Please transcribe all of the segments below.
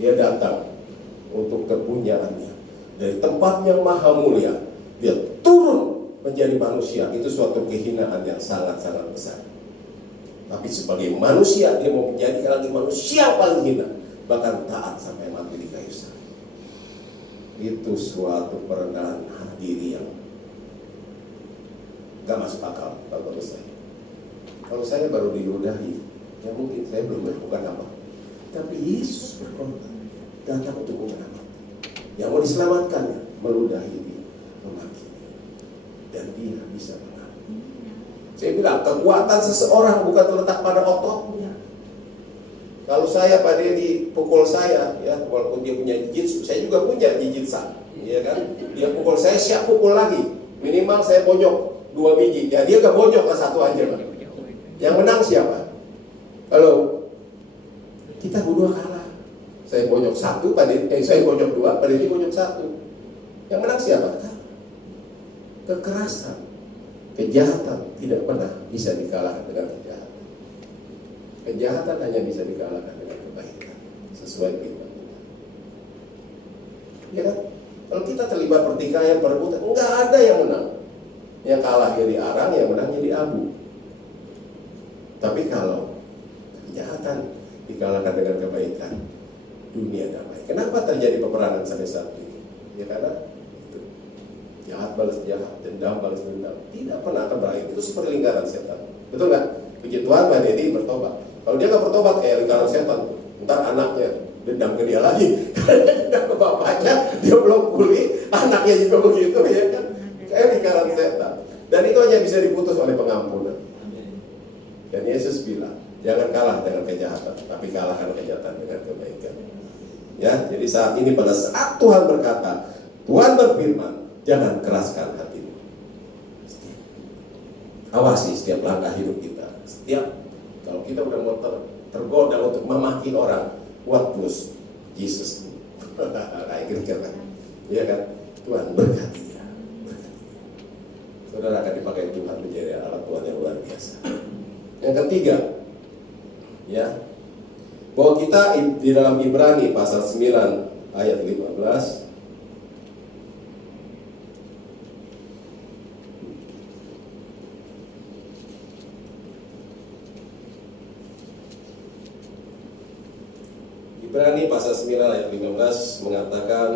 Dia datang untuk kepunyaannya. Dari tempat yang maha mulia, dia turun menjadi manusia. Itu suatu kehinaan yang sangat-sangat besar. Tapi sebagai manusia, dia mau menjadi lagi manusia paling hina, bahkan taat sampai mati di kayu salib. Itu suatu perendahan diri yang gak masuk akal kalau saya. Kalau saya baru diludahi, ya mungkin saya belum melakukan apa. Tapi Yesus berkorban, datang untuk menyelamatkan. Yang mau diselamatkannya, meludahi dia, memaki dia, dan dia bisa menang. Saya bilang, kekuatan seseorang bukan terletak pada ototnya. Kalau saya pada dipukul saya, ya walaupun dia punya jijitsu, saya juga punya jijitsu, ya kan? Dia pukul saya, siap pukul lagi. Minimal saya bonyok 2 biji, ya dia gak bonyok lah 1 aja lah. Yang menang siapa? Halo, kita berdua kalah. Saya bonyok 1, saya bonyok 2, pada dia bonyok 1. Yang menang siapa? Kekerasan, kejahatan tidak pernah bisa dikalahkan dengan kejahatan. Kejahatan hanya bisa dikalahkan dengan kebaikan, sesuai firman Tuhan. Ya kan? Kalau kita terlibat pertikaian, perebutan, enggak ada yang menang. Yang kalah jadi arang, yang menang jadi abu. Tapi kalau kejahatan dikalahkan dengan kebaikan, dunia damai. Kenapa terjadi peperangan sampai saat ini? Ya karena itu. Jahat balas jahat, dendam balas dendam. Tidak pernah akan berakhir. Itu seperti lingkaran setan. Betul nggak? Puji Tuhan, Pak Dedi bertobat. Kalau dia nggak bertobat kayak lingkaran setan, ntar anaknya dendam ke dia lagi. Dendam ke bapaknya, dia belum pulih, anaknya juga begitu, ya kan? Kayak lingkaran setan. Dan itu hanya bisa diputus oleh pengampunan. Dan Yesus bilang, jangan kalah dengan kejahatan, tapi kalahkan kejahatan dengan kebaikan. Ya, jadi saat ini pada saat Tuhan berkata, Tuhan berfirman, jangan keraskan hatimu. Awasi setiap langkah hidup kita. Setiap kalau kita udah mau tergoda untuk memaki orang, what was Jesus? Kayak kira-kira, ya kan? Tuhan berkati dia. Saudara akan dipakai Tuhan menjadi alat Tuhan yang luar biasa. Yang ketiga, ya, bahwa kita di dalam Ibrani pasal 9 ayat 15, Ibrani pasal 9 ayat 15 mengatakan,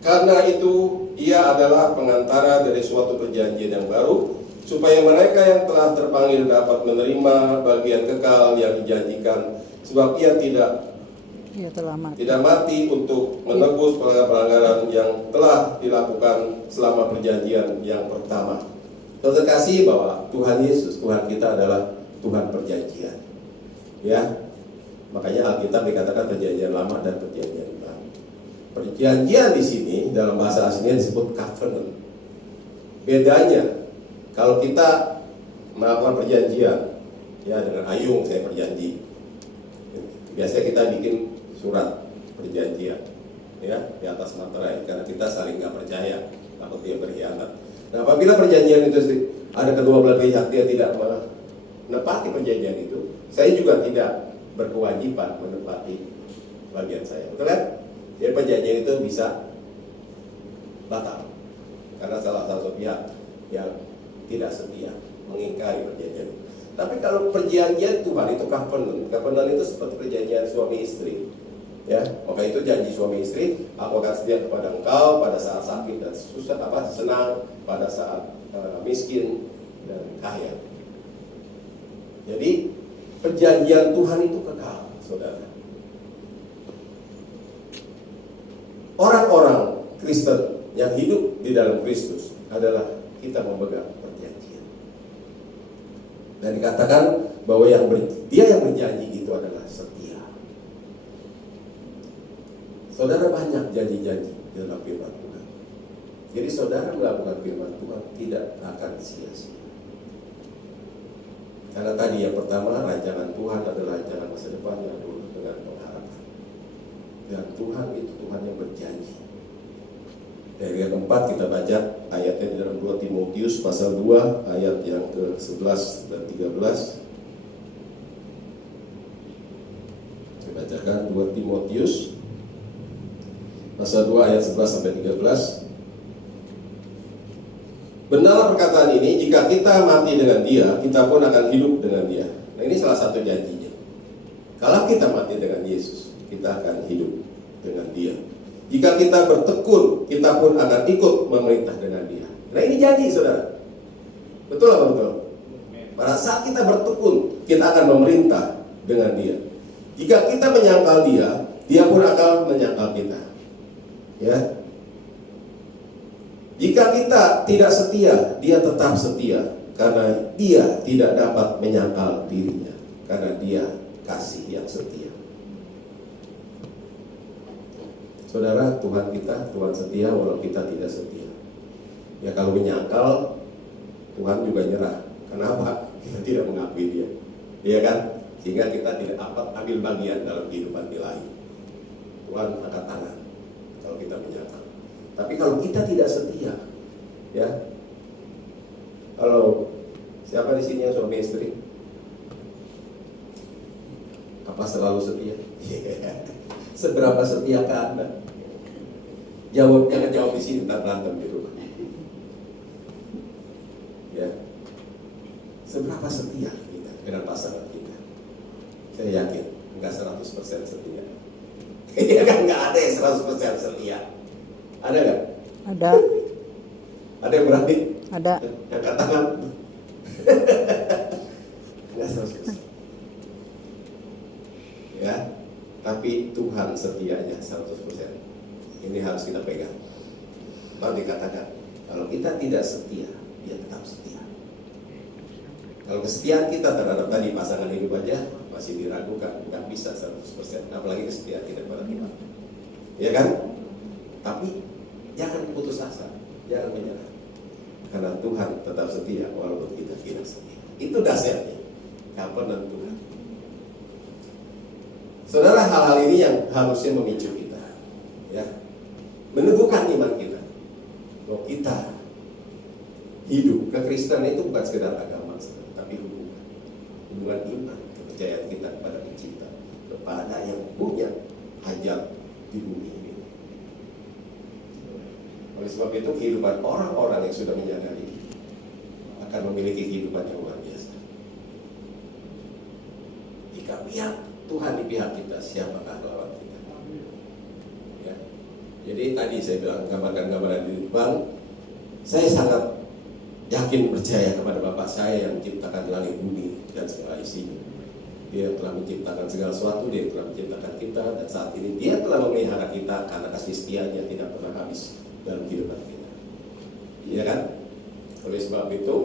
karena itu ia adalah pengantara dari suatu perjanjian yang baru, supaya mereka yang telah terpanggil dapat menerima bagian kekal yang dijanjikan, sebab ia tidak mati untuk menebus pelanggaran yang telah dilakukan selama perjanjian yang pertama. Terkasih bahwa Tuhan Yesus, Tuhan kita adalah Tuhan perjanjian. Ya, makanya Alkitab dikatakan perjanjian lama dan perjanjian baru. Perjanjian di sini dalam bahasa aslinya disebut covenant. Bedanya, kalau kita melakukan perjanjian, ya dengan Ayung saya berjanji. Biasanya kita bikin surat perjanjian, ya di atas materai, karena kita saling nggak percaya, takut dia berkhianat. Nah, apabila perjanjian itu ada kedua belah pihak dia tidak menepati perjanjian itu, saya juga tidak berkewajiban menepati bagian saya, betul kan? Jadi perjanjian itu bisa batal karena salah satu pihak yang tidak setia mengingkari perjanjian. Tapi kalau perjanjian Tuhan itu covenant itu seperti perjanjian suami istri. Ya, maka itu janji suami istri, aku akan setia kepada engkau pada saat sakit dan susah, senang, pada saat miskin dan kaya. Jadi perjanjian Tuhan itu kekal, saudara. Orang-orang Kristen yang hidup di dalam Kristus adalah kita memegang perjanjian. Dan dikatakan bahwa dia yang berjanji itu adalah setia. Saudara banyak janji-janji dalam firman Tuhan. Jadi saudara melakukan firman Tuhan tidak akan sia-sia. Karena tadi yang pertama, rancangan Tuhan adalah rancangan masa depan yang penuh dengan pengharapan. Dan Tuhan itu Tuhan yang berjanji. Dari yang keempat kita baca ayatnya di dalam 2 Timotius pasal 2 ayat yang ke-11 dan 13. Saya bacakan 2 Timotius pasal 2 ayat 11 sampai 13. Benarlah perkataan ini, jika kita mati dengan Dia, kita pun akan hidup dengan Dia. Nah, ini salah satu janjinya. Kalau kita mati dengan Yesus, kita akan hidup dengan Dia. Jika kita bertekun, kita pun akan ikut memerintah dengan Dia. Nah, ini janji, saudara. Betul apa betul? Pada saat kita bertekun, kita akan memerintah dengan Dia. Jika kita menyangkal Dia, Dia pun akan menyangkal kita. Ya. Jika kita tidak setia, Dia tetap setia, karena Dia tidak dapat menyangkal dirinya, karena Dia kasih yang setia. Saudara, Tuhan kita, Tuhan setia walau kita tidak setia. Ya, kalau menyangkal, Tuhan juga nyerah. Kenapa? Kita tidak mengakui Dia. Iya kan? Sehingga kita tidak dapat ambil bagian dalam kehidupan ilahi. Tuhan angkat tangan kalau kita menyangkal. Tapi kalau kita tidak setia, ya, kalau siapa di sini yang suami istri? Apa selalu setia? Seberapa setiakah Anda? Jawab, jangan jawab di sini, tak berantem di rumah. Ya, seberapa setia kita dengan pasangan kita? Saya yakin enggak 100% setia. Iya kan, enggak ada yang 100% setia. Ada nggak? Ada. Ada yang berani? Ada. Yang katakan enggak 100%. Ya, tapi Tuhan setianya 100%. Ini harus kita pegang. Lalu dikatakan, kalau kita tidak setia, Dia tetap setia. Kalau kesetiaan kita terhadap tadi pasangan hidup aja masih diragukan, nggak bisa 100%, apalagi kesetiaan kita kepada Tuhan. Ya kan? Tapi jangan putus asa, jangan menyerah, karena Tuhan tetap setia walaupun kita tidak setia. Itu dasarnya, covenant Tuhan. Saudara, hal-hal ini yang harusnya memicu kita, ya, meneguhkan iman kita, bahwa kita hidup kekristenan itu bukan sekedar agama, tapi hubungan iman, kepercayaan kita kepada Pencipta, kepada yang punya hajat di bumi ini. Oleh sebab itu, kehidupan orang-orang yang sudah menyadari akan memiliki kehidupan yang luar biasa. Jika pihak Tuhan di pihak kita, siapakah lawan kita? Ya. Jadi tadi saya bilang gambaran-gambaran di depan, saya sangat yakin percaya kepada Bapa saya yang menciptakan langit bumi dan segala isinya. Dia telah menciptakan segala sesuatu, Dia telah menciptakan kita, dan saat ini Dia telah memelihara kita karena kasih setianya tidak pernah habis dalam kehidupan kita. Iya kan? Oleh sebab itu,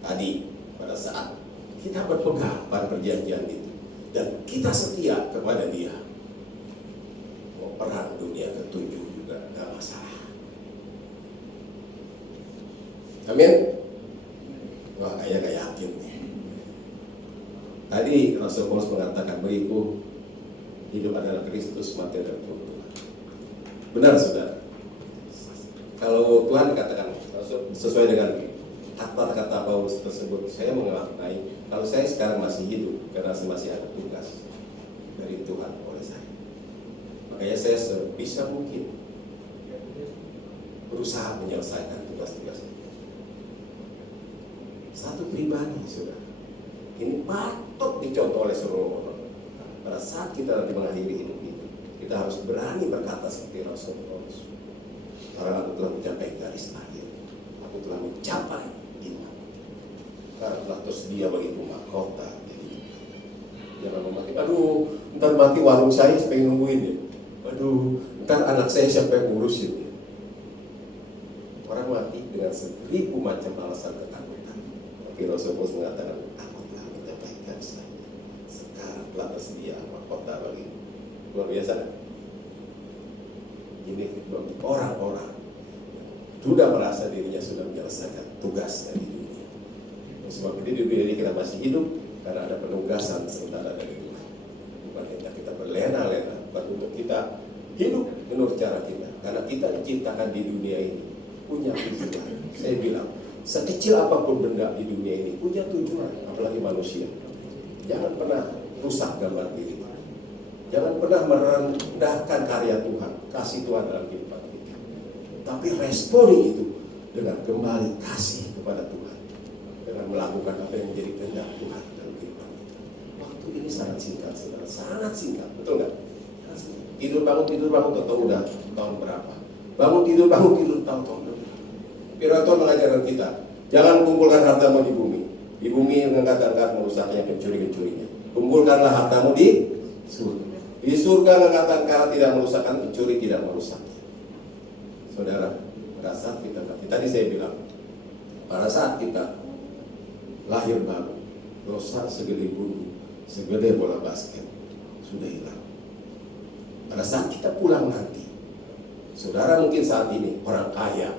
tadi pada saat kita berpegang pada perjanjian itu dan kita setia kepada Dia, mau perang dunia ke-7 juga gak masalah. Amin. Wah, kayaknya gak yakin nih. Tadi Rasul Paulus mengatakan, bagiku hidup adalah Kristus, mati adalah Tuhan. Benar, saudara. Kalau Tuhan katakan sesuai dengan kata-kata Paulus tersebut, saya mengenai kalau saya sekarang masih hidup karena masih ada tugas dari Tuhan oleh saya. Makanya saya sebisa mungkin berusaha menyelesaikan tugas-tugas itu. Satu pribadi, saudara, ini patut dicontoh oleh seluruh orang. Pada saat kita nanti mengakhiri hidup ini, kita harus berani berkata seperti Rasul Paulus. Karena aku telah mencapai garis akhir, aku telah mencapai iman. Karena telah tersedia bagiku mahkota. Jangan mati. Aduh, ntar mati warung saya siapa yang nungguin ya? Aduh, ntar anak saya siapa yang ngurusin ya? Orang mati dengan 1000 macam alasan ketakutan. Tapi Rasul Paulus mengatakan, aku telah mencapai garis akhir. Sekarang telah tersedia mahkota bagiku. Luar biasa kan? Ini bagi orang-orang sudah merasa dirinya sudah menyelesaikan tugasnya di dunia. Sebab itu di dunia ini kita masih hidup karena ada penugasan sementara dari Tuhan. Bukan hanya kita berlena-lena, bukan untuk kita hidup menurut cara kita, Karena kita diciptakan di dunia ini punya tujuan. Saya bilang, sekecil apapun benda di dunia ini punya tujuan, apalagi manusia. Jangan pernah rusak gambar diri. Jangan pernah merendahkan karya Tuhan, kasih Tuhan dalam kehidupan kita. Tapi responi itu dengan kembali kasih kepada Tuhan, dengan melakukan apa yang menjadi kehendak Tuhan dalam kehidupan kita. Waktu ini sangat singkat, saudara, sangat singkat, betul nggak? Tidur bangun atau udah tahun berapa? Bangun tidur tahun-tahun berapa? Firman Tuhan mengajarkan kita, jangan kumpulkan hartamu di bumi. Di bumi mengangkat-angkat merusaknya pencuri-pencurinya. Kumpulkanlah hartamu di surga. Di surga mengatakan karena tidak merusakkan, pencuri tidak merusak. Saudara, pada saat kita tadi saya bilang, pada saat kita lahir baru, dosa segede gunung, segede bola basket sudah hilang. Pada saat kita pulang nanti, saudara mungkin saat ini orang kaya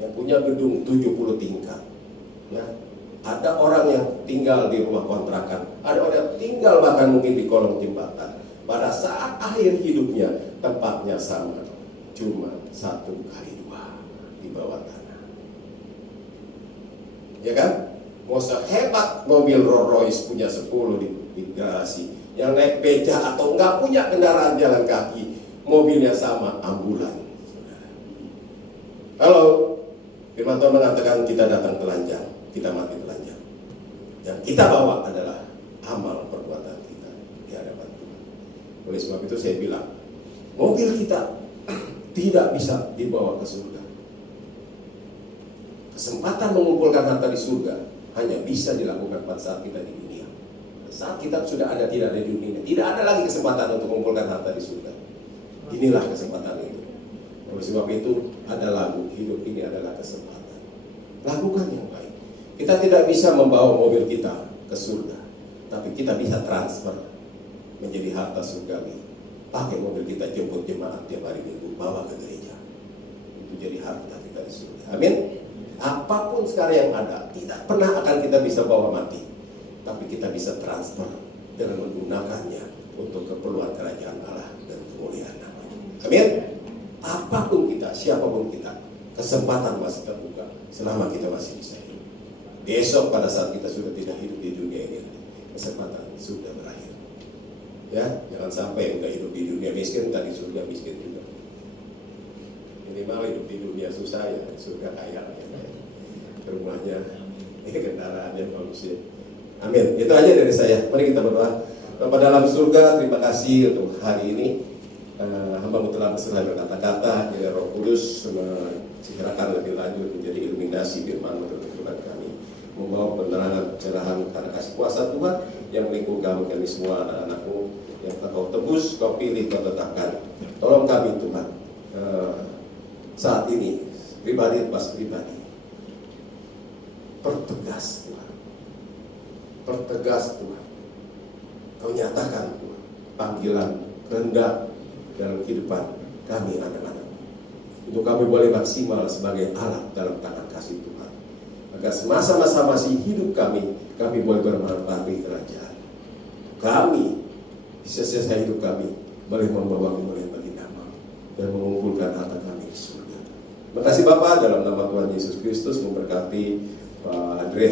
yang punya gedung 70 tingkat, ya, ada orang yang tinggal di rumah kontrakan, ada orang yang tinggal bahkan mungkin di kolong jembatan. Pada saat akhir hidupnya tempatnya sama, cuma 1x2 di bawah tanah. Ya kan? Mau sehebat mobil Rolls Royce punya 10 di garasi, yang naik beca atau enggak punya kendaraan jalan kaki, mobilnya sama, ambulan. Kalau Firman Tuhan mengatakan kita datang telanjang, kita mati telanjang. Yang kita bawa adalah amal perbuatan kita di hadapan Tuhan. Oleh sebab itu saya bilang, mobil kita tidak bisa dibawa ke surga. Kesempatan mengumpulkan harta di surga hanya bisa dilakukan pada saat kita di dunia. Saat kita sudah ada tidak ada di dunia, tidak ada lagi kesempatan untuk mengumpulkan harta di surga. Inilah kesempatan itu. Oleh sebab itu ada lagu, hidup ini adalah kesempatan. Lakukan yang baik. Kita tidak bisa membawa mobil kita ke surga, tapi kita bisa transfer menjadi harta surgawi. Pakai mobil kita jemput jemaat tiap hari Minggu, bawa ke gereja. Itu jadi harta kita di surga. Amin. Apapun sekarang yang ada, tidak pernah akan kita bisa bawa mati, tapi kita bisa transfer dengan menggunakannya untuk keperluan kerajaan Allah dan kemuliaan namanya. Amin. Apapun kita, siapapun kita, kesempatan masih terbuka selama kita masih bisa hidup. Besok pada saat kita sudah tidak hidup di dunia ini, kesempatan sudah berakhir. Ya, jangan sampai udah hidup di dunia miskin, tadi surga miskin juga. Minimal hidup di dunia susah ya, surga kaya ya. Rumahnya, kendaraannya bagus ya. Amin. Itu aja dari saya. Mari kita berdoa. Bapa dalam surga, terima kasih untuk hari ini. Hamba-Mu telah berserah berkata-kata, ya Roh Kudus segerakan lebih lanjut menjadi iluminasi firman-Mu dalam kehidupan kami, membawa penerangan pencerahan karena kasih kuasa Tuhan yang melingkupi kami semua anak-anak-Mu yang Kau tebus, Kau pilih, Kau tetapkan. Tolong kami Tuhan saat ini pribadi pas pribadi, pertegas Tuhan, pertegas Tuhan, Kau nyatakan Tuhan panggilan kehendak dalam kehidupan kami anak-anak, untuk kami boleh maksimal sebagai alat dalam tangan kasih Tuhan, agar semasa-masa masih hidup kami boleh bermanfaat bagi kerajaan. Kami di sisa hidup kami boleh membawa kemuliaan bagi nama dan mengumpulkan harta kami di surga. Terima kasih Bapak, dalam nama Tuhan Yesus Kristus memberkati Pak Andre,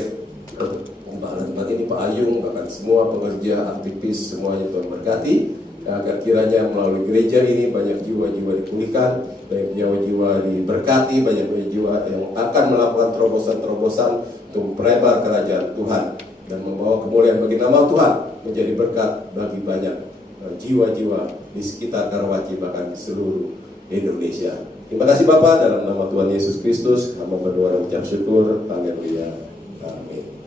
Pak ini Pak Ayung, bahkan semua pekerja, aktivis, semuanya Tuhan berkati, agar kiranya melalui gereja ini banyak jiwa-jiwa dipulihkan, banyak jiwa-jiwa diberkati, banyak jiwa yang akan melakukan terobosan-terobosan untuk memperlebar kerajaan Tuhan dan membawa kemuliaan bagi nama Tuhan, menjadi berkat bagi banyak jiwa-jiwa di sekitar Karawaci, bahkan di seluruh Indonesia. Terima kasih Bapak, dalam nama Tuhan Yesus Kristus hamba berdoa dan ucap syukur. Haleluya. Amin.